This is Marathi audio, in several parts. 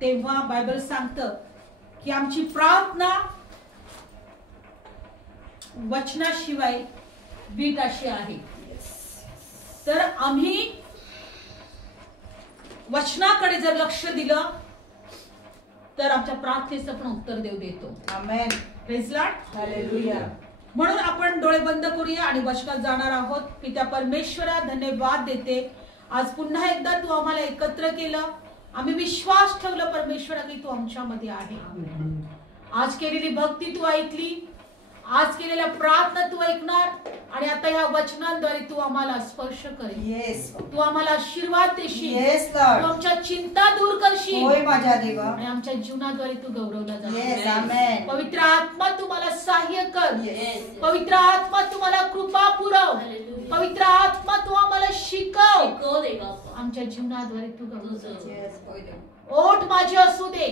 तेव्हा बायबल सांगतं की आमची प्रार्थना वचनाशिवाय वीट अशी आहे. तर आम्ही वचनाकडे जर लक्ष दिलं तर आमच्या प्रार्थनेचं पण उत्तर देव देतो. आमेन. Praise Lord. हालेलुया. म्हणून आपण डोळे बंद करूया आणि वचनात जाणार आहोत. पित्या परमेश्वरा, धन्यवाद देते. आज पुन्हा एकदा तू आम्हाला एकत्र केलं. आम्ही विश्वास ठेवला परमेश्वरा की तू आमच्यामध्ये आहे. आज केलेली भक्ती तू ऐकली, आज केलेल्या प्रार्थना तू ऐकणार आणि आता ह्या वचनांद्वारे तू आम्हाला स्पर्श करेल. तू आम्हाला आशीर्वाद देशील. तू आमच्या चिंता दूर करशील. होय माझ्या देवा. आणि आमच्या जीवनाद्वारे तू गौरवला जाशील. आमेन. पवित्र आत्मा तुम्हाला सहाय्य कर. पवित्र आत्मा तुम्हाला कृपा पुरव. पवित्र आत्मा तू आम्हाला शिकव. आमच्या जीवनाद्वारे तू गौरव. ओठ माझे असू दे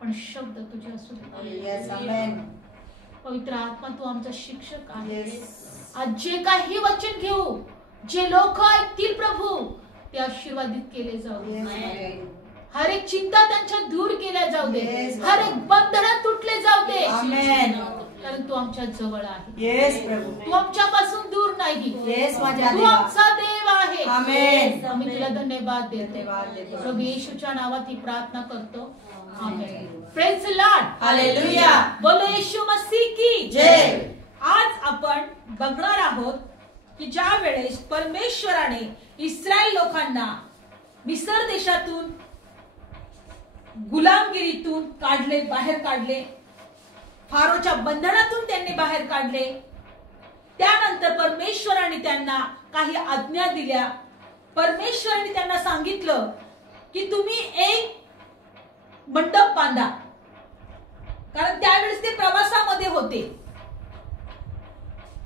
पण शब्द तुझे असू दे. पवित्र आत्मा तू आमचा शिक्षक आहेस. आज जे काही वचन घेऊ, जे लोक ऐकतील प्रभू, ते आशीर्वादित केले जाऊ दे. हर एक चिंता त्यांच्या दूर केल्या जाऊ दे. हर एक बंधन तुटले जाऊ दे. कारण तू आमच्या जवळ आहे. तू आमच्यापासून दूर नाही. तू आमचा देव आहे. आम्ही तुला धन्यवाद देतो. प्रभू येशूच्या नावात ही प्रार्थना करतो. आमेन. Praise Lord. हालेलुया. बोलो येशू मसीह की जय. आज आपण बघणार आहोत की ज्या वेळेस परमेश्वराने इस्रायल लोकांना मिस्र देशातून गुलामगिरीतून बाहेर काढले, फारोच्या बंधनातून त्यांनी बाहेर काढले. त्यानंतर परमेश्वराने त्यांना काही आज्ञा दिल्या. परमेश्वराने त्यांना सांगितलं की तुम्ही एक मंडप बांधा, कारण त्यावेळेस ते प्रवासामध्ये होते.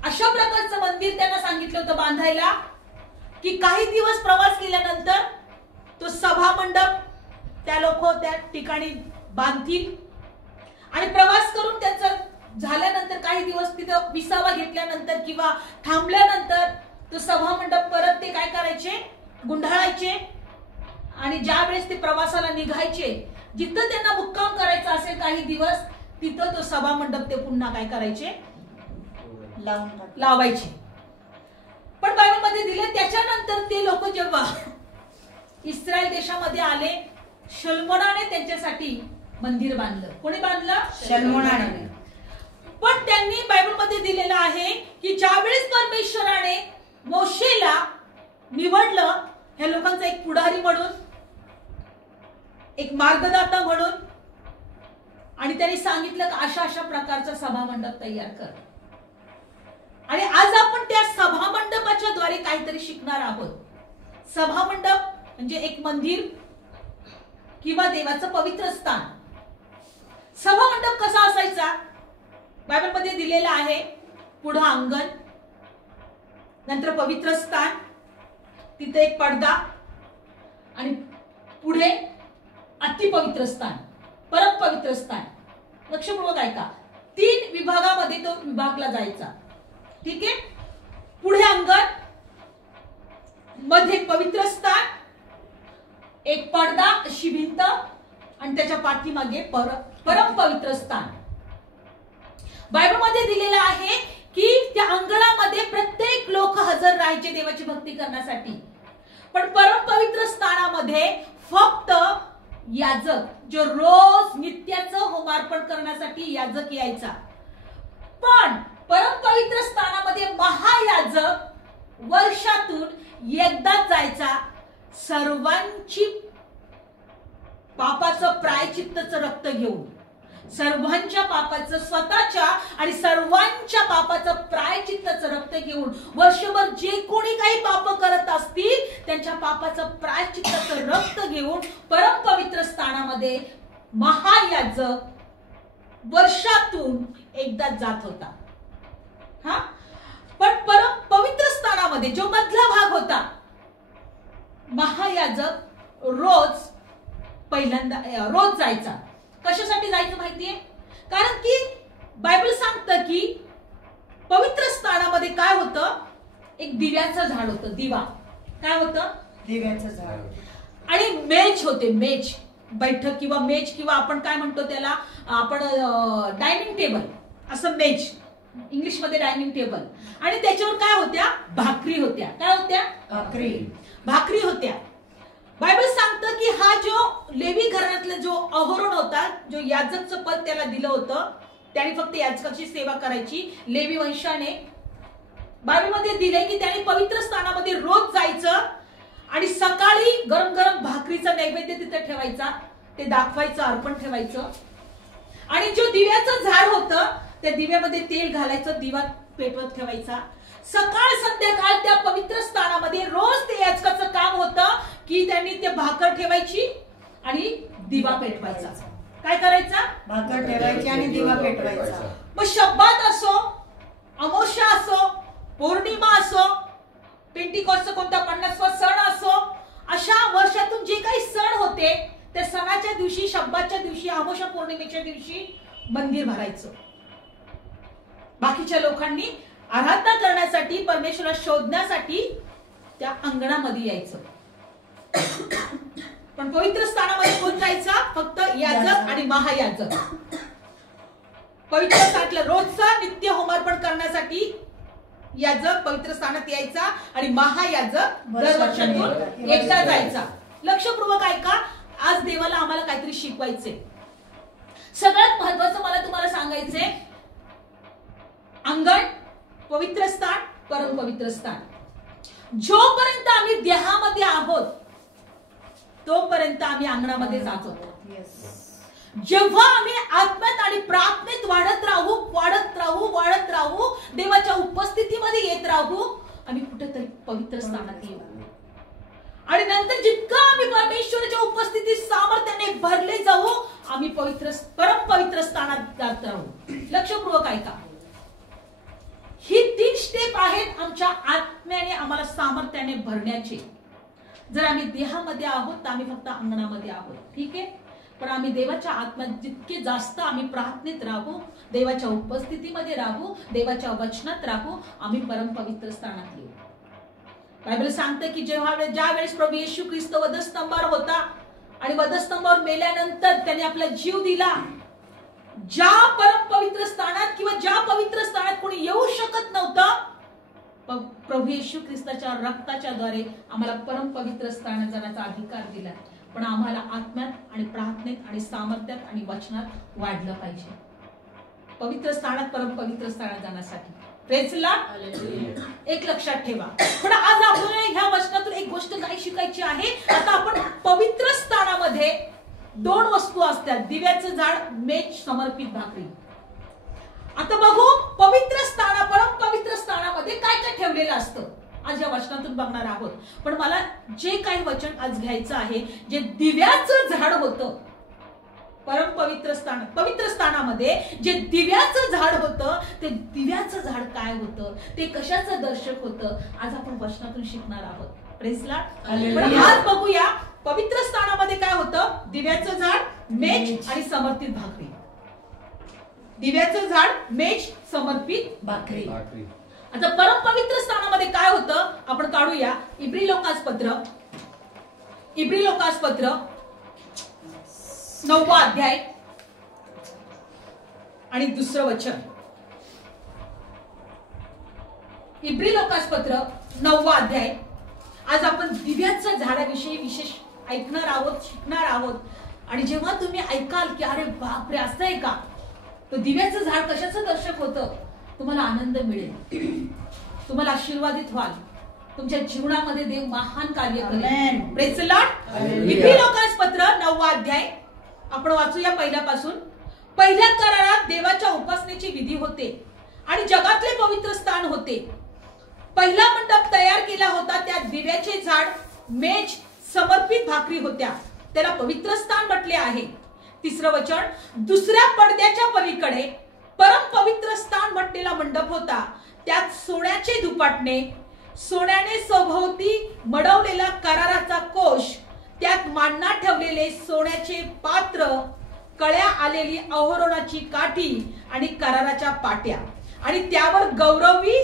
अशा प्रकारचं मंदिर त्यांना सांगितलं होतं बांधायला की काही दिवस प्रवास केल्यानंतर तो सभा मंडप त्या लोक त्या ठिकाणी बांधतील आणि प्रवास करून त्याचं झाल्यानंतर काही दिवस तिथं विसावा घेतल्यानंतर किंवा थांबल्यानंतर तो सभा मंडप परत ते काय करायचे, गुंढाळायचे आणि ज्या वेळेस ते प्रवासाला निघायचे, जिथं त्यांना मुक्काम करायचा असेल काही दिवस, तिथं तो सभा मंडप ते पुन्हा काय करायचे, लावायचे. पण बायबलमध्ये दिले त्याच्यानंतर ते लोक जेव्हा इस्रायल देशामध्ये आले, शल्मोनाने त्यांच्यासाठी मंदिर बांधलं. कोणी बांधलं? शल्मोनाने. पण त्यांनी बायबलमध्ये दिलेलं आहे की ज्यावेळेस परमेश्वराने मोशेला निवडलं ह्या लोकांचा एक पुढारी म्हणून, एक मार्गदाता म्हणून, आणि त्यांनी सांगितलं की अशा अशा प्रकारचा सभा मंडप तयार कर. आणि आज आपण त्या सभा मंडपाच्या द्वारे काहीतरी शिकणार आहोत. सभा मंडप म्हणजे एक मंदिर किंवा देवाचं पवित्र स्थान. सभा मंडप कसा असायचा? बायबलमध्ये दिलेला आहे. पुढं अंगण, नंतर पवित्र स्थान, तिथे एक पडदा आणि पुढे अतिपवित्र स्थान, परम पवित्र स्थान. लक्षपूर्वक ऐका, 3 विभागामध्ये तो विभागला जायचा. ठीक आहे. पुढे अंगण, मध्ये पवित्र स्थान, एक पडदा अशी भिंत आणि त्याच्या पाठीमागे परम पवित्र स्थान. बायबलमध्ये दिलेलं आहे की त्या अंगणामध्ये प्रत्येक लोक हजर राहायचे देवाची भक्ती करण्यासाठी. पण परम पवित्र स्थानामध्ये फक्त याजक, जो रोज नित्याचं होमार्पण करण्यासाठी याजक यायचा. पण परम पवित्र स्थानामध्ये महायाजक वर्षातून एकदाच जायचा, सर्वांची पापाचं प्रायचित्तचं रक्त घेऊन, सर्वांच्या पापाचं, स्वतःच्या आणि सर्वांच्या पापाचं प्रायचित्ताचं रक्त घेऊन, वर्षभर जे कोणी काही पाप करत असतील त्यांच्या पापाचं प्रायचित्ताचं रक्त घेऊन परम पवित्र स्थानामध्ये महायाजक वर्षातून एकदाच जात होता. हा, पण परम पवित्र स्थानामध्ये जो मधला भाग होता, महायाजक रोज जायचा. कशासाठी जायचं माहितीये? कारण की बायबल सांगतं की पवित्र स्थानामध्ये काय होतं, एक दिव्याचं झाड होतं. दिवा काय होतं? दिव्याचं झाड. आणि मेज होते. मेज बैठक किंवा मेज किंवा आपण काय म्हणतो त्याला, आपण डायनिंग टेबल, असं मेज इंग्लिशमध्ये डायनिंग टेबल, आणि त्याच्यावर काय होत्या, भाकरी होत्या. काय होत्या, भाकरी होत्या. बायबल सांगतं की हा जो लेवी घराण्यातला जो अहोरण होता, जो याजकचं पद त्याला दिलं होतं, त्याने फक्त याजकाची सेवा करायची. लेवी वंशाने बायबलमध्ये दिले की त्याने पवित्र स्थानामध्ये रोज जायचं आणि सकाळी गरम गरम भाकरीचा नैवेद्य तिथे ठेवायचा, ते दाखवायचं, अर्पण ठेवायचं. आणि जो दिव्याचं झाड होतं त्या दिव्यामध्ये तेल घालायचं, दिवा पेटवत ठेवायचा. सकाळ संध्याकाळ त्या पवित्र स्थानामध्ये रोज ते याजकाचं काम होतं की त्यांनी ते भाकर ठेवायची आणि दिवा पेटवायचा. काय करायचा, भाकर ठेवायची आणि दिवा पेटवायचा. मग शब्बात असो, अमावस्या असो, पौर्णिमा असो, पेंटिकॉस्टचा कोणता 50वा सण असो, अशा वर्षातून जे काही सण होते त्या सणाच्या दिवशी, शब्बाच्या दिवशी, अमावस्या पौर्णिमेच्या दिवशी मंदिर भरायचं. बाकीच्या लोकांनी आराधना करण्यासाठी, परमेश्वराला शोधण्यासाठी त्या अंगणामध्ये यायचं. पण पवित्र स्थानामध्ये कोण जायचा, फक्त याजक आणि महायाजक. पवित्र स्थानातलं रोजचं नित्य होमार्पण करण्यासाठी याजक पवित्र स्थानात यायचा आणि महायाजक दरवर्षातून एकदा जायचा. लक्षपूर्वक ऐका, आज देवाला आम्हाला काहीतरी शिकवायचे. सगळ्यात महत्वाचं मला तुम्हाला सांगायचंय, अंगण, पवित्र स्थान, परम पवित्र स्थान. जोपर्यंत आम्ही देहामध्ये आहोत तोपर्यंत आम्ही अंगणामध्ये जात होतो. जेव्हा आम्ही आत्म्यात आणि प्रार्थनेत वाढत राहू, देवाच्या उपस्थितीमध्ये येत राहू, आम्ही कुठेतरी पवित्र स्थानात येऊ. आणि नंतर जितकं आम्ही परमेश्वराच्या उपस्थितीत सामर्थ्याने भरले जाऊ, आम्ही परम पवित्र स्थानात जात राहू. लक्षपूर्वक ऐका, ही 3 स्टेप आहेत आमच्या आत्म्याने आम्हाला सामर्थ्याने भरण्याचे. जर आम्ही देहामध्ये आहोत तर आम्ही फक्त अंगणामध्ये आहोत, ठीक आहे. पण आम्ही देवाच्या आत्म्यात जितके जास्त आम्ही प्रार्थनेत राहू, देवाच्या उपस्थितीमध्ये राहू, देवाच्या वचनात राहू, आम्ही परम पवित्र स्थानात येऊ. बायबल सांगते की ज्या वेळेस प्रभू येशू ख्रिस्त वधस्तंभावर होता आणि वधस्तंभावर मेल्यानंतर त्याने आपला जीव दिला, ज्या परम पवित्र स्थानात किंवा ज्या पवित्र स्थानात कोणी येऊ शकत नव्हतं, प्रभू येशू ख्रिस्ताच्या रक्ताच्या द्वारे आम्हाला परम पवित्र स्थानात जाण्याचा अधिकार दिला. पण आम्हाला आत्म्यात आणि प्रार्थनेत आणि सामर्थ्यात आणि वचनात वाढलं पाहिजे पवित्र स्थानात, परम पवित्र स्थानात जाण्यासाठी. Praise Lord. एक लक्षात ठेवा. पण आज आपल्याला ह्या वचनातून एक गोष्ट काय शिकायची आहे. आता आपण पवित्र स्थानामध्ये 2 वस्तू असतात, दिव्याचं झाड, मेज, समर्पित भाकरी. आता बघू पवित्र स्थान, परम पवित्र स्थानामध्ये काय काय ठेवलेलं असतं, आज या वचनातून बघणार आहोत. पण मला जे काही वचन आज घ्यायचं आहे, जे दिव्याचं झाड होतं परम पवित्र स्थान, पवित्र स्थानामध्ये जे दिव्याचं झाड होतं, ते दिव्याचं झाड काय होतं, ते कशाचं दर्शक होतं, आज आपण वचनातून शिकणार आहोत. Praise Lord. पण आज बघूया पवित्र स्थानामध्ये काय होतं. दिव्याचं झाड, मेज आणि समर्पित भाकरी. दिव्याचं झाड, मेज, समर्पित भाकरी. आता परम पवित्र स्थानामध्ये काय होतं आपण काढूया. इब्री लोकासपत्र 9वा अध्याय आणि 2रं वचन. इब्री लोकासपत्र 9वा अध्याय. आज आपण दिव्याच्या झाडाविषयी विशेष ऐकणार आहोत, शिकणार आहोत. आणि जेव्हा तुम्ही ऐकाल की अरे बापरे असं आहे का, तो दिव्याचं झाड कशाचं दर्शक होतं, तुम्हाला आनंद मिळेल, तुम्हाला आशीर्वादित व्हाल, तुमच्या जीवनामध्ये देव महान कार्य करेल. Praise the Lord. इब्री लोकासपत्र 9वा अध्याय आपण वाचूया पहिल्यापासून. पहिल्या करारात देवाच्या उपासनेची विधी होते आणि जगातले पवित्र स्थान होते. पहिला मंडप तयार केला होता, त्यात दिव्याचे झाड, मेज, समर्पित भाकरी होत्या, त्याला पवित्र स्थान म्हटले आहे. 3रं वचन. दुसऱ्या पडद्याच्या पलीकडे परम पवित्र स्थान म्हटलेला मंडप होता, त्यात सोन्याचे दुपाटणे, सोन्याने सभोवती मडवलेला कराराचा कोश, त्यात मांडण्यात ठेवलेले सोन्याचे पात्र, कळ्या आलेली अहोराची काठी आणि कराराच्या पाट्या, आणि त्यावर गौरवी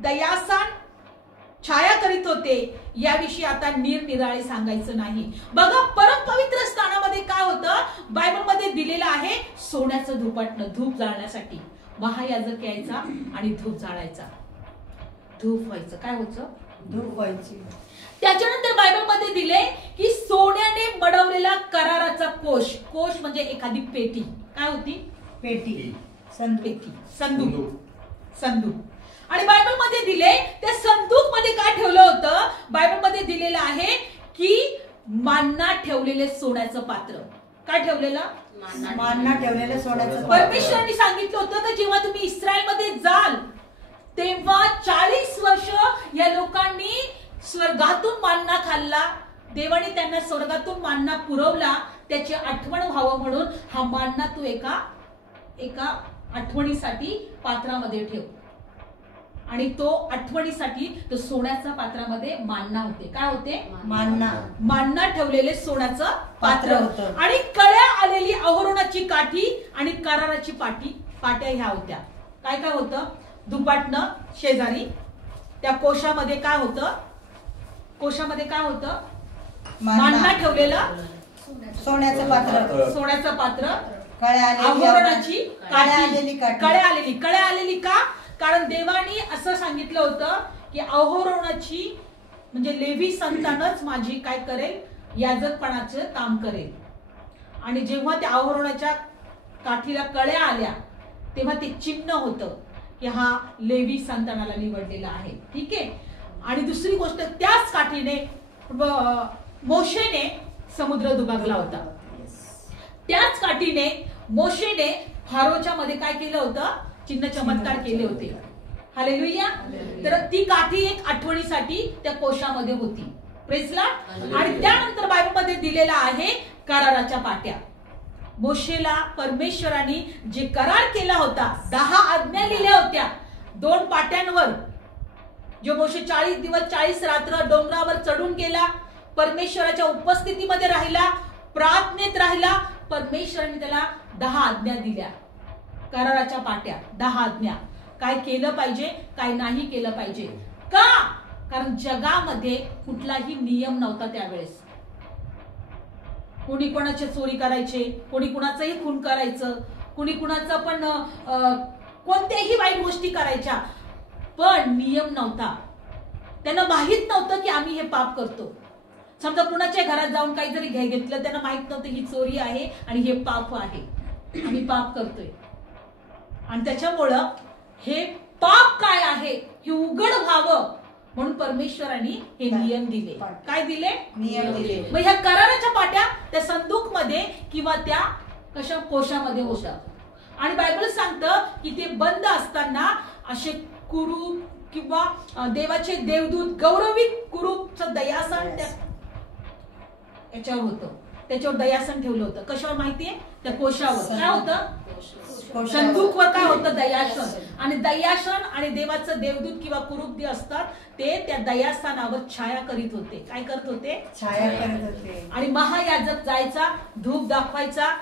दयासान छाया करीत होते. याविषयी आता निरनिराळे सांगायचं नाही. बघा परम पवित्र स्थानामध्ये काय सोन्याचं धुपाटणं धूप जाळण्यासाठी महायाजक यायचा आणि धूप जाळायचा. धूप व्हायचं. काय व्हायचं? धूप व्हायची. त्याच्यानंतर बायबलमध्ये दिले की सोन्याने मडवलेला कराराचा कोश. कोश म्हणजे एखादी पेटी. काय होती? पेटी. पेटी. संदूक. आणि बायबलमध्ये दिले त्या संदूक मध्ये काय ठेवलं होतं? बायबलमध्ये दिलेलं आहे की मान्ना ठेवलेले सोन्याचं पात्र. काय ठेवलेलं? मान्ना ठेवलेलं सोन्याचं पात्र. परमेश्वरांनी सांगितलं होतं की जेव्हा तुम्ही इस्रायलमध्ये जाल तेव्हा 40 वर्ष या लोकांनी स्वर्गातून मान्ना खाल्ला. देवाने त्यांना स्वर्गातून मान्ना पुरवला. त्याची आठवण व्हावं म्हणून हा मान्ना तू एका आठवणीसाठी पात्रामध्ये ठेव. आणि तो आठवणीसाठी तो सोन्याच्या पात्रामध्ये मान्ना होते. काय होते? मान्ना ठेवलेले सोन्याचं पात्र होतं. आणि कळ्या आलेली अहोरोनाची काठी आणि कराराची पाट्या ह्या होत्या. काय काय होतं? धुपाटणं शेजारी. त्या कोशामध्ये काय होतं? मान्ना ठेवलेलं सोन्याचं पात्र. कळ्या आलेली का? कारण देवानी असं सांगितलं होतं की अहोरोनाची म्हणजे लेवी संतानच माझी काय करेल? याजकपणाचं काम करेल. आणि जेव्हा त्या अहोरोनाच्या काठीला कळ्या आल्या तेव्हा ते चिन्ह होतं की हा लेवी संतानाला निवडलेला आहे. ठीक आहे. आणि दुसरी गोष्ट, त्याच काठीने मोशेने समुद्र दुभागला होता. त्याच काठीने मोशेने फारोच्या मध्ये काय केलं होतं? चिन्ह चमत्कार केले होते. हालेलुया. तर ती काठी एक आठवणीसाठी त्या कोशामध्ये होती. Praise Lord. आणि त्यानंतर बायबलमध्ये दिलेला आहे कराराच्या पाट्या. मोशेला परमेश्वराने जे करार केला होता, 10 आज्ञा लिहिल्या होत्या 2 पाट्यांवर. जो मोशे 40 दिवस 40 रात्र डोंगरावर चढून गेला, परमेश्वराच्या उपस्थितीमध्ये राहिला, प्रार्थनेत राहिला. परमेश्वराने त्याला 10 आज्ञा दिल्या. कराराच्या पाट्या, 10 आज्ञा. काय केलं पाहिजे, काय नाही केलं पाहिजे. का? कारण जगामध्ये कुठलाही नियम नव्हता त्यावेळेस. कोणी कोणाची चोरी करायचे, कोणी कुणाचंही खून करायचं, कोणी कुणाचं पण कोणत्याही वाईट गोष्टी करायच्या. पण नियम नव्हता. त्यांना माहित नव्हतं की आम्ही हे पाप करतो. समजा कुणाच्या घरात जाऊन काही जरी घेतलं, त्यांना माहित नव्हतं ही चोरी आहे आणि हे पाप आहे, आम्ही पाप करतोय. आणि त्याच्यामुळं हे पाप काय आहे हे उघड व्हावं म्हणून परमेश्वरांनी हे नियम दिले. काय दिले? नियम दिले. मग ह्या कराराच्या पाट्या त्या संदूक मध्ये किंवा त्या कशा कोशामध्ये होतात. आणि बायबल सांगतं की ते बंद असताना असे कुरूप किंवा देवाचे देवदूत गौरवित कुरूपचं दयासन याच्यावर होतं. त्याच्यावर दयासन ठेवलं होतं. कशावर माहितीये? त्या कोशावर. काय होतं? संदूकवर काय होतं? दयासन. आणि दयासन आणि देवाचं देवदूत किंवा कुरूप जे असतात ते त्या दयास्थानावर छाया करीत होते. काय करत होते? छाया करत होते. आणि महायाजक जायचा, धूप दाखवायचा,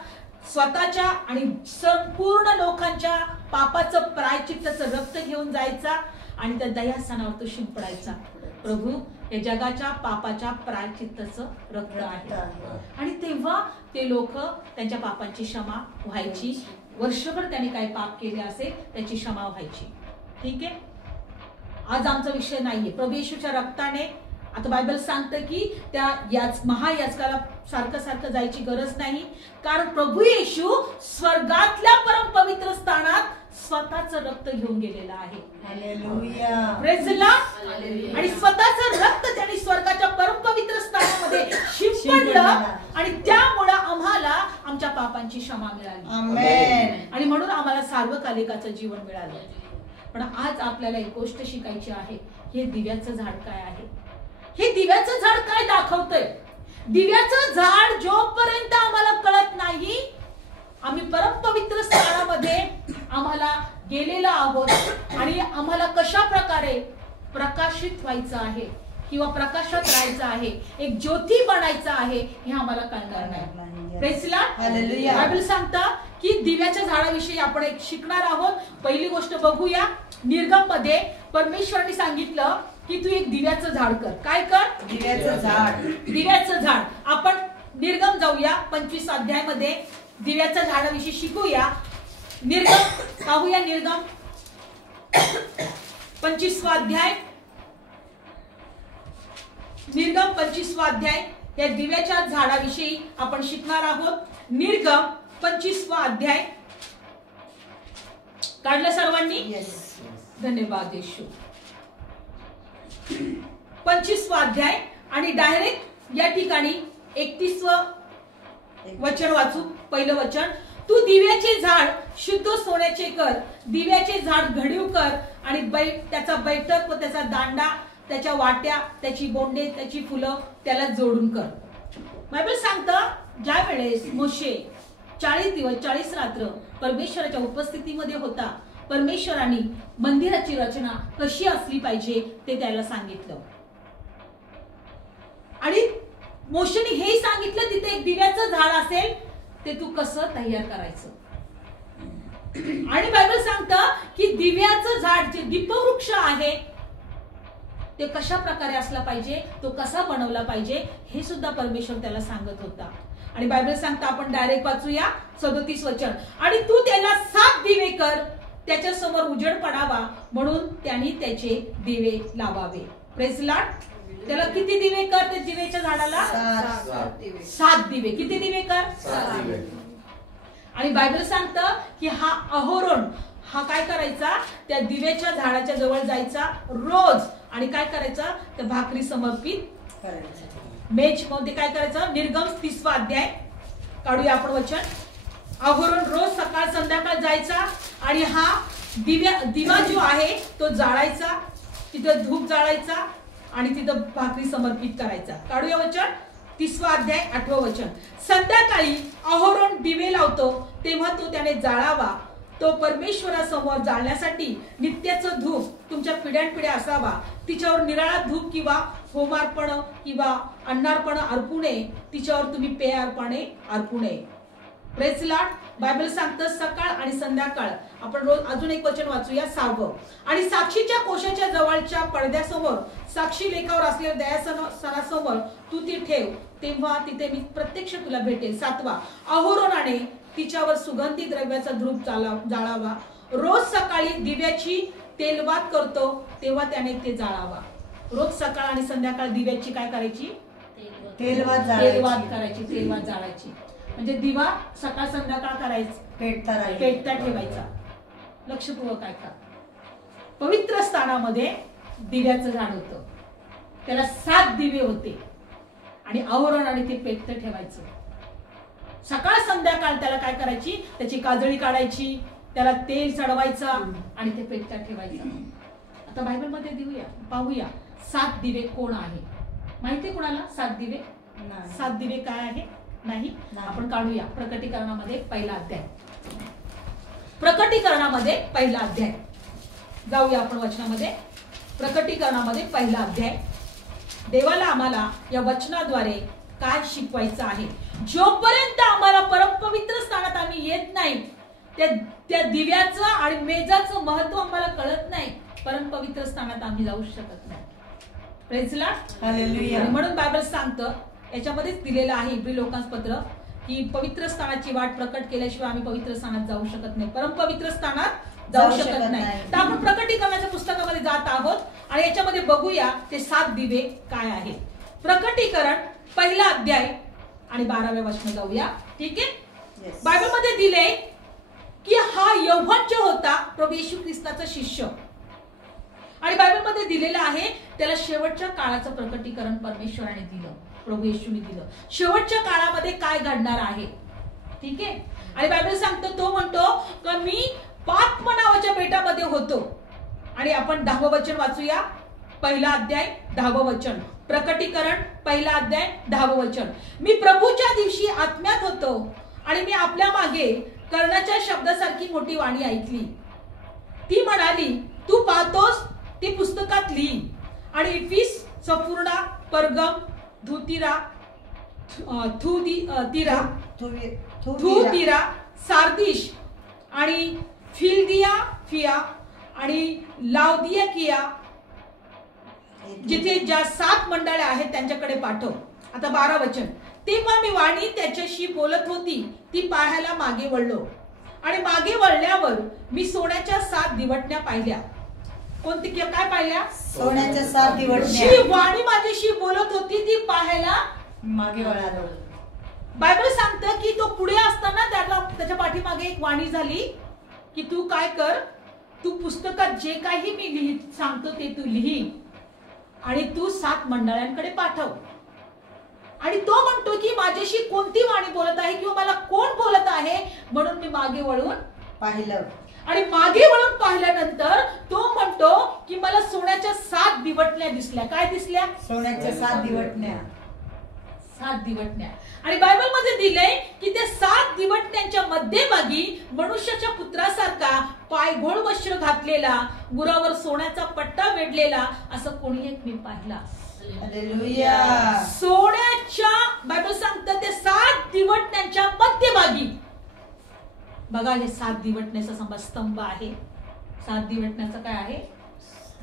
स्वतःच्या आणि संपूर्ण लोकांच्या पापाचं प्रायश्चित्ताचं रक्त घेऊन जायचा आणि त्या दयास्थानावर तो शिंपडायचा. प्रभू, हे जगाच्या पापाच्या प्रायश्चित्ताचं रक्त आहे. आणि तेव्हा ते लोक त्यांच्या पापांची क्षमा व्हायची. वर्षभर त्यांनी काय पाप केले असेल त्याची क्षमा व्हायची. ठीक आहे. आज आमचा विषय नाहीये. प्रभू येशूच्या रक्ताने, आता बायबल सांगतं की त्या महायाजकाला सारखं जायची गरज नाही. कारण प्रभू येशू स्वर्गातल्या परम पवित्र स्थानात स्वतःचं रक्त घेऊन गेलेलं आहे. हालेलुया. Praise Lord. आणि स्वतःचं रक्त त्यांनी स्वर्गाच्या परम पवित्र स्थानामध्ये शिंपडलं आणि त्यामुळे आम्हाला आमच्या पापांची क्षमा मिळाली. आमेन. आणि म्हणून आम्हाला सार्वकालिकाचं जीवन मिळालं. पण आज आपल्याला एक गोष्ट शिकायची आहे. हे दिव्याचं झाड काय आहे? हे दिव्याचं झाड काय दाखवतंय? दिव्याचं झाड जोपर्यंत आम्हाला कळत नाही, आम्ही परम पवित्र स्थानामध्ये आम्हाला गेलेलो आहोत आणि आम्हाला कशा प्रकारे प्रकाशित व्हायचं आहे किंवा प्रकाशात राहायचं आहे, एक ज्योती बनायचं आहे, हे आम्हाला कळणार नाही. Praise Lord. हालेलुया. बायबल सांगतं की दिव्याच्या झाडाविषयी आपण एक शिकणार आहोत. पहिली गोष्ट बघूया. निर्गम मध्ये परमेश्वराने सांगितलं की तू एक दिव्याचं झाड कर. काय कर? दिव्याचं झाड. दिव्याचं झाड. आपण निर्गम जाऊया 25 अध्यायामध्ये दिव्याच्या झाडाविषयी शिकूया. निर्गम पाहूया. निर्गम 25वा अध्याय. निर्गम 25वा अध्याय या दिव्याच्या झाडाविषयी आपण शिकणार आहोत. निर्गम 25वा अध्याय काढलं सर्वांनी? धन्यवाद येशू. 25वा अध्याय आणि डायरेक्ट या ठिकाणी 31व वचन वाचू. पहिलं वचन, तू दिव्याचे झाड शुद्ध सोन्याचे कर, दिव्याचे झाड घडीव कर आणि त्याचा बैठक व त्याचा दांडा, त्याच्या वाट्या, त्याची बोंडे, त्याची फुलं त्याला जोडून कर. बायबल सांगतं ज्या वेळेस मोशे 40 दिवस 40 रात्र परमेश्वराच्या उपस्थितीमध्ये होता, परमेश्वरांनी मंदिराची रचना कशी असली पाहिजे ते त्याला सांगितलं. आणि मोशेने हे सांगितलं तिथे एक दिव्याचं झाड असेल ते तू कसं तयार करायचं. आणि बायबल सांगतं की दिव्याचं झाड जे दीपवृक्ष आहे ते कशा प्रकारे असला पाहिजे, तो कसा बनवला पाहिजे हे सुद्धा परमेश्वर त्याला सांगत होता. आणि बायबल सांगतं आपण डायरेक्ट वाचूया 37 वचन, आणि तू त्याला 7 दिवे कर, त्याच्या समोर उजेड पडावा म्हणून त्यांनी त्याचे दिवे लावावे. Praise Lord. त्याला किती दिवे कर? त्या दिव्याच्या झाडाला 7 दिवे. किती दिवे कर? 7 दिवे. आणि बायबल सांगतं की हा अहोरोन हा काय करायचा, त्या दिव्याच्या झाडाच्या जवळ जायचा रोज आणि काय करायचा, त्या भाकरी समर्पित करायचा. मेज मध्ये काय करायचं? निर्गम 30वा अध्याय काढूया आपण वचन. अहोरोन रोज सकाळ संध्याकाळ जायचा आणि हा दिवा जो आहे तो जाळायचा, तिथं धूप जाळायचा आणि तिथं भाकरी समर्पित करायचा. काढूया वचन 30वा अध्याय 8वं वचन. संध्याकाळी अहोरोन दिवे लावतो तेव्हा तो त्याने जाळावा, तो परमेश्वरासमोर जाळण्यासाठी नित्याचं धूप तुमच्या पिढ्यानपिढ्या असावा. तिच्यावर निराळा धूप किंवा होमार्पण किंवा अन्नार्पण अर्पू नये, तिच्यावर तुम्ही पेय अर्पणे अर्पू नये. Praise Lord. बायबल सांगतं सकाळ आणि संध्याकाळ. आपण रोज अजून एक वचन वाचूया 6वं. आणि साक्षीच्या कोशाच्या जवळच्या पडद्यासमोर साक्षी लेखावर असलेल्या दयासनासमोर तू ती ठेव, तेव्हा तिथे मी प्रत्यक्ष तुला भेटेल. 7वा. अहोरोनाने तिच्यावर सुगंधी द्रव्याचा धूप जाळावा. रोज सकाळी दिव्याची तेलवात करतो तेव्हा त्याने ते जाळावा. रोज सकाळ आणि संध्याकाळ दिव्याची काय करायची? तेलवात करायची, तेलवात जाळायची. म्हणजे दिवा सकाळ संध्याकाळ करायचं, पेटता ठेवायचा. लक्षपूर्वक ऐका. पवित्र स्थानामध्ये दिव्याचं झाड होतं, त्याला 7 दिवे होते आणि अहोरोनाने ते पेटत ठेवायचं. सकाळ संध्याकाळ त्याला काय करायची? त्याची काजळी काढायची, त्याला तेल चढवायचं आणि ते पेटत ठेवायचं. आता बायबल मध्ये देऊया, पाहूया 7 दिवे कोण आहे. माहिती कोणाला 7 दिवे? 7 दिवे काय आहे? नाही. आपण काढूया प्रकटीकरणामध्ये पहिला अध्याय. प्रकटीकरणामध्ये पहिला अध्याय जाऊया आपण वचनामध्ये. प्रकटीकरणामध्ये पहिला अध्याय. देवाला आम्हाला या वचनाद्वारे काय शिकवायचं आहे? जोपर्यंत आम्हाला परमपवित्र स्थानात आम्ही येत नाही, त्या दिव्याचं आणि मेजाचं महत्व आम्हाला कळत नाही, परमपवित्र स्थानात आम्ही जाऊ शकत नाही. Praise Lord. हालेलुया. म्हणून बायबल सांगतं, याच्यामध्येच दिलेलं आहे इब्री लोकांपत्र, की पवित्र स्थानाची वाट प्रकट केल्याशिवाय आम्ही पवित्र स्थानात जाऊ शकत नाही, परमपवित्र स्थानात जाऊ शकत नाही. तर आपण प्रकटीकरणाच्या पुस्तकामध्ये जात आहोत आणि याच्यामध्ये बघूया ते 7 दिवे काय आहेत. प्रकटीकरण पहिला अध्याय आणि 12व्या वचन जाऊया. ठीक आहे. बायबल मध्ये दिले की हा यौहन जो होता प्रभू येशू ख्रिस्ताचा शिष्य, आणि बायबल मध्ये दिलेलं आहे त्याला शेवटच्या काळाचं प्रकटीकरण परमेश्वराने दिलं, प्रभू येशूने दिलं. शेवटच्या काळामध्ये काय घडणार आहे. ठीक आहे. आणि बायबल सांगतो, तो म्हणतो की मी पात्म नावाच्या बेटामध्ये होतो. आणि आपण 10वं वचन वाचूया. पहिला अध्याय 10वं वचन. प्रकटीकरण पहिला अध्याय 10वं वचन. मी प्रभूच्या दिवशी आत्म्यात होतो आणि मी आपल्या मागे कर्णाच्या शब्दासारखी मोठी वाणी ऐकली. ती म्हणाली, तू पाहतोस ती पुस्तकात लिही आणि इफिस, स्फुर्णा, परगम, थुतिरा, सार्दिस आणि फिलाडेल्फिया आणि लाउदिकिया जिथे ज्या 7 मंडळ्या आहेत त्यांच्याकडे पाठव. आता 12 वचन. तेव्हा मी वाणी त्याच्याशी बोलत होती ती पाहायला मागे वळलो, आणि मागे वळल्यावर मी सोन्याच्या 7 दिवटण्या पाहिल्या. कोणती काय पाहिल्या? सोन्याच्या 7 दिवटण्या. जी वाणी माझ्याशी बोलत होती ती पाहायला मागे वळालो. बायबल सांगतं की तो पुढे असताना त्याच्या पाठीमागे एक वाणी झाली की तू काय कर, तू पुस्तकात जे काही मी सांगतो ते तू लिही आणि तू 7 मंडळांकडे पाठव. आणि तो म्हणतो की माझ्याशी कोणती वाणी बोलत आहे किंवा मला कोण बोलत आहे, म्हणून मी मागे वळून पाहिलं. आणि मागे वळून पाहिल्यानंतर तो म्हणतो की मला सोन्याच्या 7 दिवटण्या दिसल्या. काय दिसल्या? सोन्याच्या 7 दिवटण्या. 7 दिवटण्या. आणि बायबल मध्ये दिलंय की त्या 7 दिवटण्यांच्या मध्यभागी मनुष्याच्या पुत्रासारखा पायघोळ वस्त्र घातलेला, गुरावर सोन्याचा पट्टा वेढलेला असं कोणी एक मी पाहिला. हालेलुया. सोन्याच्या बायबल सांगतं ते 7 दिवटण्यांच्या मध्यभागी. बघा हे 7 दिवटण्याचा स्तंभ आहे. 7 दिवटण्याचं काय आहे?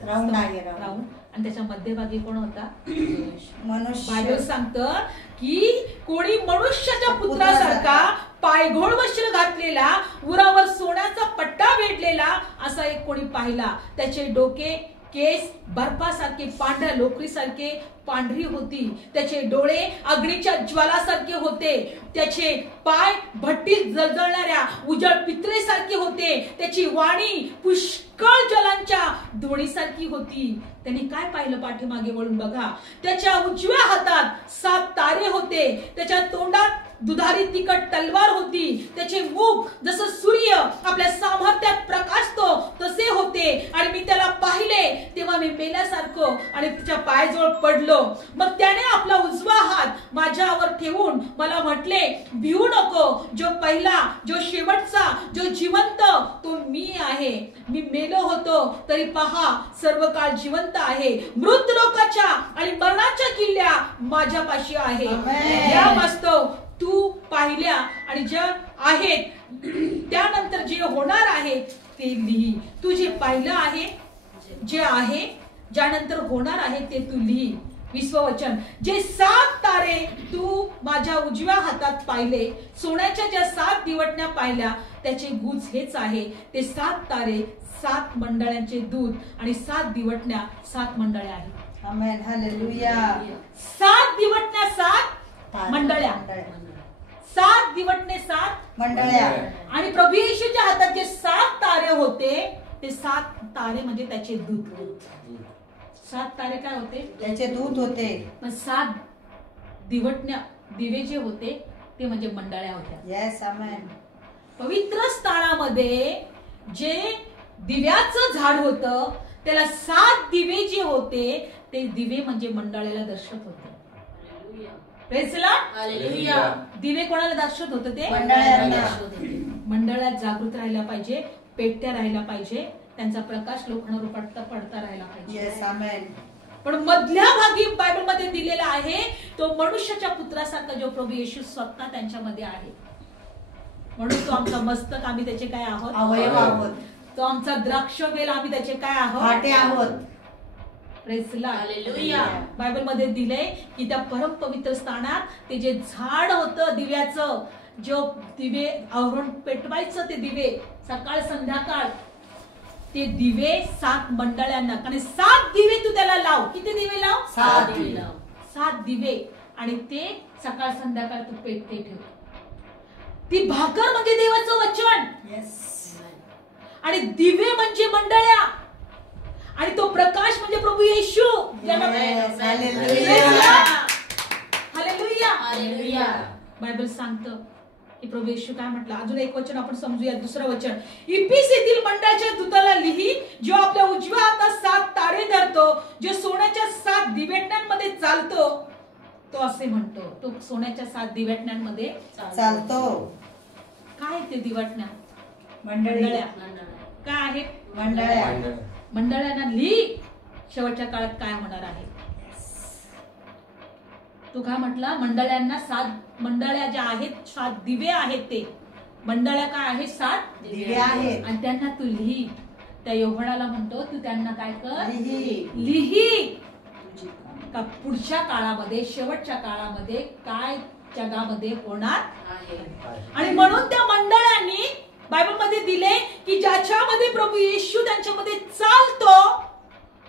राऊंड आहे. राऊंड. आणि त्याच्या मध्यभागी कोण होता? मनुष्य. बायबल सांगतं की कोणी मनुष्याच्या पुत्रासारखा पायघोळ वस्त्र घातलेला, उरावर सोन्याचा पट्टा वेढलेला असा एक कोणी पाहिला. त्याचे डोके केस बर्फासारखे पांढऱ्या लोकरीसारखे पांढरी होती, त्याचे डोळे अग्नीच्या ज्वालासारखे होते, त्याचे पाय भट्टीत जळजळणाऱ्या उजळ पित्रेसारखे होते, त्याची वाणी पुष्कळ जलांच्या धोणीसारखी होती. त्यांनी काय पाहिलं? पाठीमागे वळून बघा. त्याच्या उजव्या हातात 7 तारे होते, त्याच्या तोंडात दुधारी तिखट तलवार होती, त्याचे मुख जसं सूर्य आपल्या सामर्थ्यात प्रकाशतो तसे होते. आणि मी त्याला पाहिले तेव्हा मी मेल्यासारखं आणि त्याच्या पायाजवळ पडलो. मग त्याने आपला उजवा हात माझ्यावर ठेवून मला म्हटले, भिवू नको, जो पहिला जो शेवटचा जो जिवंत तो मी आहे. मी मेलो होतो तरी पहा सर्व काळ जिवंत आहे. मृत लोकाच्या आणि मरणाच्या किल्ल्या माझ्यापाशी आहे. या वास्तव तू पाहिल्या आणि ज्या आहेत त्यानंतर जे होणार आहे ते लिही. तू जे पाहिलं आहे, जे आहे, ज्यानंतर होणार आहे ते तू लिही. 20वं वचन. जे 7 तारे तू माझ्या उजव्या हातात पाहिले, सोन्याच्या ज्या 7 दिवटण्या पाहिल्या त्याचे गुज हेच आहे. ते 7 तारे 7 मंडळांचे दूत आणि 7 दिवटण्या 7 मंडळे आहेत. आमेन. हालेलुया. 7 दिवटण्या 7 मंडळ्या. 7 दिवटणे 7 मंडळ्या. आणि प्रभू येशूच्या हातात जे 7 तारे होते ते 7 तारे म्हणजे त्याचे दूत. 7 तारे काय होते? त्याचे दूत होते. 7 दिवटण्या दिवे जे होते ते म्हणजे मंडळ्या होत्या. येस. आमेन. पवित्र स्थानामध्ये जे दिव्याचं झाड होतं त्याला 7 दिवे जे होते ते दिवे म्हणजे मंडळाला दर्शक होते. दिवे कोणाला दर्शक होत? ते मंडळात जागृत राहायला पाहिजे, पेटत्या राहायला पाहिजे, त्यांचा प्रकाश लोकांवर पडता राहायला पाहिजे. पण मधल्या भागी बायबल मध्ये दिलेला आहे तो मनुष्याच्या पुत्रासारखा जो प्रभू येशू स्वतः त्यांच्यामध्ये आहे. म्हणून तो आमचा मस्तक, आम्ही त्याचे काय आहोत? अवयव आहोत. तो आमचा द्राक्षवेल, आम्ही त्याचे काय आहोत? काटे आहोत. बायबल मध्ये दिलंय की त्या परम पवित्र स्थानात ते जे झाड होतं दिव्याचं, जो दिवे आवरण पेटवायचं ते दिवे सकाळ संध्याकाळ, ते दिवे 7 मंडळांना. आणि 7 दिवे तू त्याला लाव. किती दिवे लाव? 7 दिवे लाव. 7 दिवे. आणि ते सकाळ संध्याकाळ तू पेटते ठेव. ती भाकर म्हणजे देवाचं वचन. आणि दिवे म्हणजे मंडळ्या. आणि तो प्रकाश म्हणजे प्रभू येशू. हालेलुया. बायबल सांगतं की प्रभू येशू काय म्हटलं. अजून एक वचन आपण समजूया. 2रं वचन. इफिसीतील मंडळाच्या दूताला लिही, जो आपल्या उजव्या हातात 7 तारे धरतो, जो सोन्याच्या 7 दिवटण्यांमध्ये चालतो, तो असे म्हणतो. तो सोन्याच्या 7 दिवटण्यांमध्ये चालतो. काय ते दिवटण्या? मंडळ्या. काय आहे? मंडळ्या. मंडळांना लिही शेवटच्या काळात काय होणार आहे. तू काय म्हटला? मंडळांना 7 मंडळ्या ज्या आहेत 7 दिवे आहेत. ते मंडळ्या काय आहे? 7 दिवे आहेत. आणि त्यांना तू लिही. त्या योहानाला म्हणतो तू त्यांना काय कर? लिही. का पुढच्या काळामध्ये, शेवटच्या काळामध्ये काय जगामध्ये होणार आहे. आणि म्हणून त्या मंडळांनी बायबलमध्ये दिले की ज्याच्यामध्ये प्रभू येशू त्यांच्यामध्ये चालतो.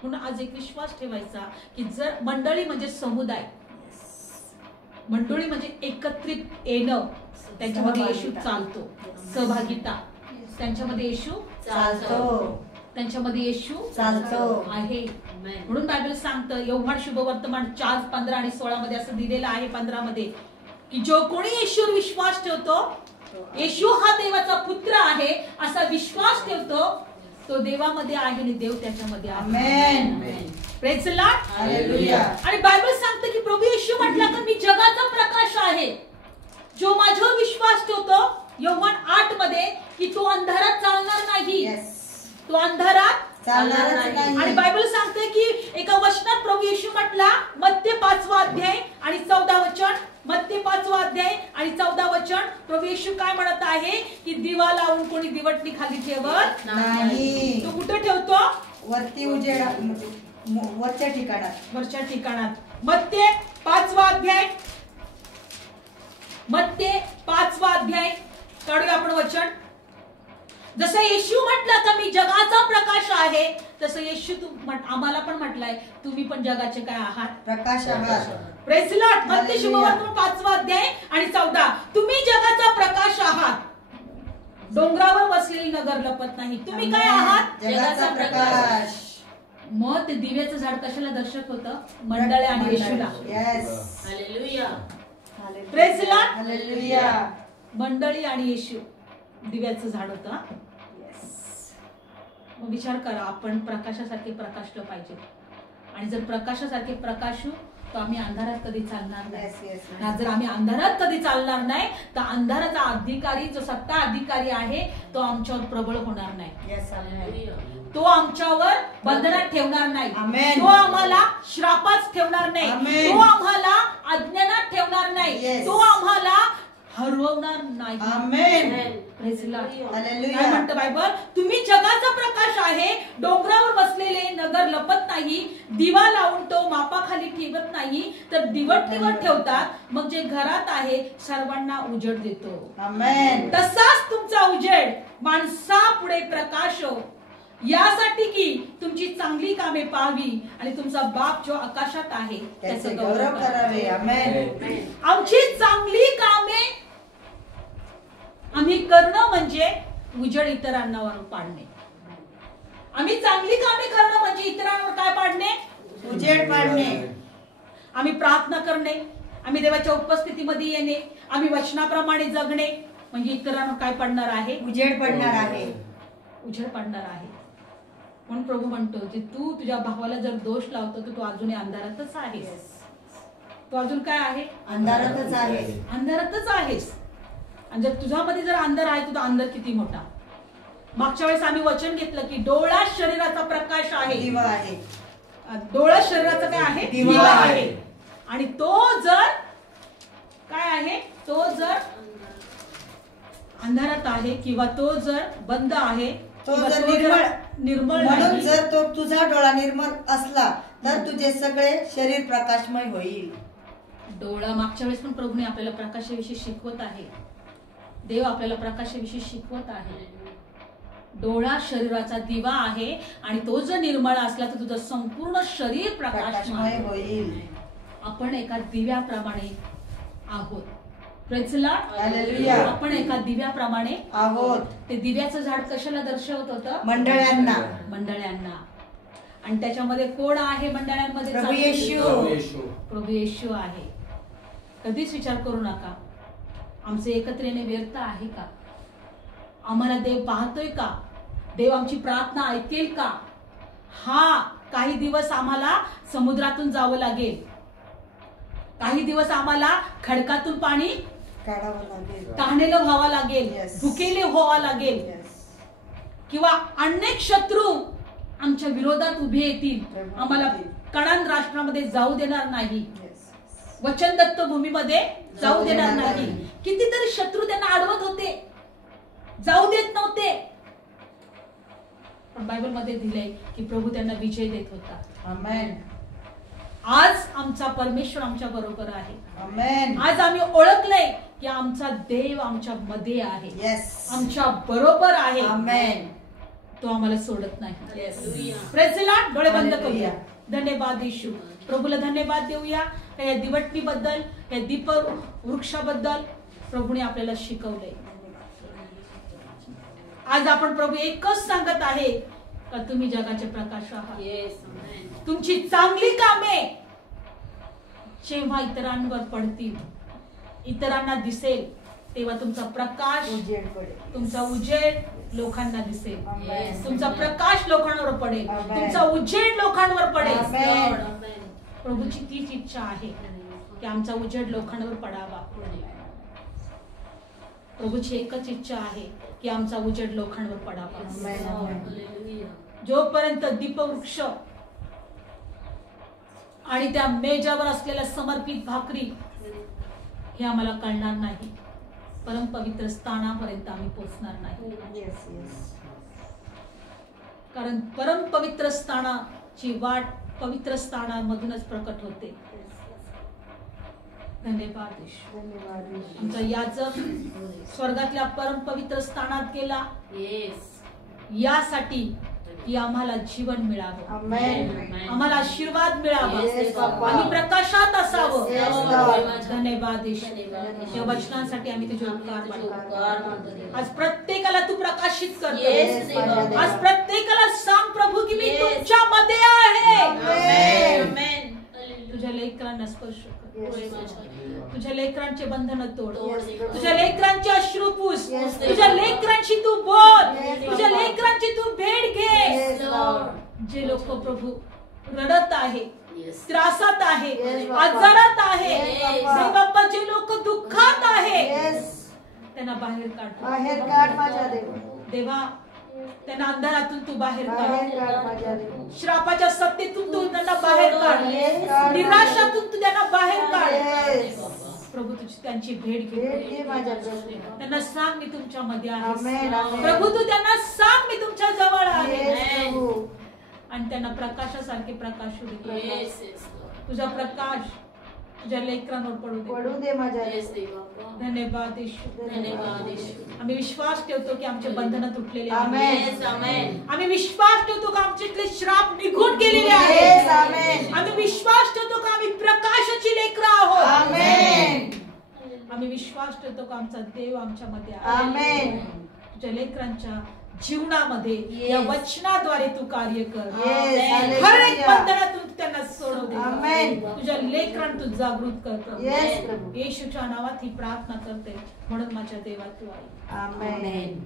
म्हणून आज एक विश्वास ठेवायचा की जर मंडळी म्हणजे समुदाय, मंडळी म्हणजे एकत्रित येणं, त्यांच्यामध्ये येशू चालतो. सहभागिता, त्यांच्यामध्ये येशू चालतो. त्यांच्यामध्ये येशू चालतो आहे. म्हणून बायबल सांगतं योहान शुभवर्तमान 4:15 आणि 16 मध्ये असं दिलेलं आहे. 15 मध्ये की जो कोणी येशूवर विश्वास ठेवतो, येशू हा देवाचा पुत्र आहे असा विश्वास ठेवतो, तो देवामध्ये आहे आणि देव त्याच्यामध्ये आहे. Amen. Praise the Lord. Hallelujah. आणि बायबल सांगतं की प्रभू येशू म्हटला की मी जगाचा प्रकाश आहे. जो माझ्यावर विश्वास ठेवतो, योहान 8 मध्ये की तो अंधारात चालणार नाही. तो अंधारात चालणारच नाही. आणि बायबल सांगते की एका वचनात प्रभू येशू म्हटला, मत्ते 5 अध्याय आणि 14 वचन, मत्ते 5 अध्याय आणि 14 वचन, प्रभू येशू काय म्हणत आहे की दिवा लावून कोणी दिवटणी खाली ठेवत नाही. तो कुठे ठेवतो? वरती उजेड, वरच्या ठिकाणात. वरच्या ठिकाणात. मत्ते 5 अध्याय, मत्ते 5 अध्याय काढूया आपण वचन. जसं येशू म्हटलं का मी जगाचा प्रकाश आहे, तसं येशू आम्हाला पण म्हटलंय तुम्ही पण जगाचे काय आहात? प्रकाश आहात. Praise the Lord. मत्ते शुभवर्तमान 5 अध्याय आणि 14, तुम्ही जगाचा प्रकाश आहात. डोंगरावर बसलेली नगर लपत नाही. तुम्ही काय आहात? जगाचा प्रकाश. मग ते दिव्याचं झाड कशाला दर्शक होतं? मंडळी आणि येशूला. Yes. Hallelujah. Praise the Lord. Hallelujah. मंडळी आणि येशू दिव्याचं झाड होतं. मग विचार करा, आपण प्रकाशासारखे प्रकाशलं पाहिजे. आणि जर प्रकाशासारखे प्रकाशू तर आम्ही अंधारात कधी चालणार नाही. जर आम्ही अंधारात कधी चालणार नाही तर अंधाराचा अधिकारी, जो सत्ता अधिकारी आहे, तो आमच्यावर प्रबळ होणार नाही. तो आमच्यावर बंधनात ठेवणार नाही. तो आम्हाला श्रापात ठेवणार नाही. तो आम्हाला अज्ञानात ठेवणार नाही. तो आम्हाला हरवणार नाही. Amen. Praise the Lord. Hallelujah. काय म्हणतं बायबल? तुम्ही जगाचा प्रकाश आहे. डोंगरावर बसलेले नगर लपत नाही. दिवा लावून तो मापाखाली ठेवत नाही, तर दिवटणीवर ठेवतात. मग जे घरात आहे सर्वांना उजेड देतो. आमेन. तसाच तुमचा उजेड माणसापुढे प्रकाश हो, यासाठी की तुमची चांगली कामे पाहावी आणि तुमचा बाप जो आकाशात आहे त्याचे गौरव करावे. आमेन. आमची चांगली कामे आम्ही करणं म्हणजे उजेड इतरांवर पाडणे. आम्ही चांगली कामे करणं म्हणजे इतरांवर काय पाडणे? उजेड पाडणे. आम्ही प्रार्थना करणे, आम्ही देवाच्या उपस्थितीमध्ये येणे, आम्ही वचनाप्रमाणे जगणे म्हणजे इतरांवर काय पडणार आहे? उजेड पडणार आहे. उजेड पडणार आहे. म्हणून प्रभू म्हणतो की तू तुझ्या भावाला जर दोष लावतो तर तू अजूनही अंधारातच आहेस. तू अजून काय आहे? अंधारातच आहे. अंधारातच आहेस. आणि जर तुझ्यामध्ये जर अंधार आहे तर अंधार किती मोठा. मागच्या वेळेस आम्ही वचन घेतलं की डोळा शरीराचा प्रकाश आहे. दिवा आहे. डोळा शरीराचा काय आहे? दिवा आहे. आणि तो जर काय आहे? तो जर अंधारात आहे किंवा तो जर बंद आहे, तो किंवा जर तो निर्मळ म्हणून नाही, जर तो तुझा डोळा निर्मळ असला तर तुझे सगळे शरीर प्रकाशमय होईल. डोळा मागच्या वेळेस पण प्रभूने आपल्याला प्रकाशाविषयी शिकवत आहे. देव आपल्याला प्रकाशाविषयी शिकवत आहे. डोळा शरीराचा दिवा आहे आणि तो जर निर्मळ असला तर तुझं संपूर्ण शरीर प्रकाशमय होईल. आपण एका दिव्याप्रमाणे आहोत. Praise the Lord. हालेलुया. आपण एका दिव्याप्रमाणे आहोत. ते दिव्याचं झाड कशाला दर्शवत होतं? मंडळांना. मंडळांना. आणि त्याच्यामध्ये कोण आहे मंडळांमध्ये? प्रभू येशू. प्रभू येशू आहे. कधीच विचार करू नका आमचे एकत्र येणे व्यर्थ आहे का? आम्हाला देव पाहतोय का? देव आमची प्रार्थना ऐकेल का? हा, काही दिवस आम्हाला समुद्रातून जावं लागेल. काही दिवस आम्हाला खडकातून पाणी काढावं लागेल. तहानेलं व्हावं लागेल. Yes. भुकेले व्हावं लागेल. किंवा अनेक शत्रू आमच्या विरोधात उभे येतील. आम्हाला कणान राष्ट्रामध्ये जाऊ देणार नाही. वचन दत्त भूमीमध्ये जाऊ देणार नाही. कितीतरी शत्रू त्यांना अडवत होते, जाऊ देत नव्हते. पण बायबल मध्ये दिलंय की प्रभू त्यांना विजय देत होता. आमेन. आज आमचा परमेश्वर आमच्या बरोबर आहे. आमेन. आज आम्ही ओळखलंय की आमचा देव आमच्या मध्ये आहे. येस. आमच्या बरोबर आहे. आमेन. तो आम्हाला सोडत नाही. Hallelujah. Praise the Lord. डोळे बंद Hallelujah. करूया. धन्यवाद येशू. प्रभूला धन्यवाद देऊया या दिवटणीबद्दल, या दीप वृक्षाबद्दल. प्रभूने आपल्याला शिकवलंय. आज आपण प्रभू एकच सांगत आहे का तुम्ही जगाचे प्रकाश आहात. तुमची चांगली कामे जेव्हा इतरांवर पडतील, इतरांना दिसेल, तेव्हा तुमचा प्रकाश, उजेड पडेल. तुमचा उजेड लोकांना दिसेल. आमेन. तुमचा प्रकाश लोकांवर पडेल. आमेन. तुमचा उजेड लोकांवर पडेल. आमेन. प्रभूची तीच इच्छा आहे की आमचा उजेड लोकांवर पडावा. प्रभूची एकच इच्छा आहे की आमचा उजेड लोकांवर पडावा. आमेन. आमेन. जोपर्यंत दीपवृक्ष आणि त्या मेजावर असलेल्या समर्पित भाकरी हे आम्हाला कळणार नाही, परम पवित्र स्थानापर्यंत आम्ही पोहोचणार नाही. येस. येस. कारण परम पवित्र स्थानाची वाट पवित्र स्थानामधूनच प्रकट होते. धन्यवाद येशू. धन्यवाद येशू. आमचा याजक स्वर्गातल्या परम पवित्र स्थानात गेला यासाठी की आम्हाला जीवन मिळावं, आमेन. आम्हाला आशीर्वाद मिळावा, Yes, बाबा. आम्ही प्रकाशात असावं. Yes, Lord. धन्यवाद येशू. या वचनांसाठी आम्ही तुझे उपकार मानतो. आज प्रत्येकाला तू प्रकाशित करतो. Yes, माझ्या देवा. आज प्रत्येकाला सांग प्रभू की मी Yes. तुमच्या मध्ये आहे. आमेन. तुझ्या लेकरांना स्पर्श कर. Yes. तुझ्या लेकरांचे बंधन तोड. Yes, प्रभू. तुझ्या लेकरांचे अश्रू पुस. Yes, तुझ्या लेकरांशी तू बोल. Yes, तुझ्या बाबा. लेकरांची तू भेट घे. Yes, Lord. जे लोक प्रभू रडत आहे, त्रासात आहे, Yes, बाबा. आजारात आहे, Yes, बाबा. हे बाप्पा जे लोक दुःखात आहे येस. त्यांना बाहेर काढ. बाहेर काढ माझ्या देवा. देवा त्यांना अंधारातून तू बाहेर काढ. बाहेर काढ माझ्या देवा. श्रापाच्या सत्तेतून तू त्यांना बाहेर काढ. Yes, काढ. निराशातून तू त्यांना बाहेर काढ. Yes. प्रभू तुझी त्यांची भेट भेट घे. घे माझ्या प्रभू. त्यांना सांग मी तुमच्या मध्ये आहे. आमेन. आमेन. प्रभू तू त्यांना सांग मी तुमच्या जवळ आहे. Yes, प्रभू. आणि त्यांना प्रकाशासारखे प्रकाशू दे. तुझा प्रकाश तुझ्या लेकरांवर पडू दे. पडू दे माझ्या देवा. धन्यवाद येशू. धन्यवाद येशू. आम्ही विश्वास ठेवतो की आमचे बंधन तुटलेले आमेन. आहेत. Yes, amen. आम्ही विश्वास ठेवतो की आमच्यातले श्राप निघून गेलेले Yes, आहेत. आमेन. आम्ही विश्वास ठेवतो की आम्ही प्रकाशाची लेकरं आहोत. आमेन. आम्ही विश्वास ठेवतो की आमचा देव आमच्या मध्ये आहे. आमेन. तुझ्या लेकरांच्या जीवनामध्ये Yes. या वचनाद्वारे तू कार्य कर. Yes, हर एक hallelujah. बंधनातून त्यांना सोडव दे. आमेन. तुझ्या लेकरांना तू जागृत कर. Yes, प्रभू. येशूच्या नावात ही प्रार्थना करते म्हणून माझ्या देवा तू आई. आमेन.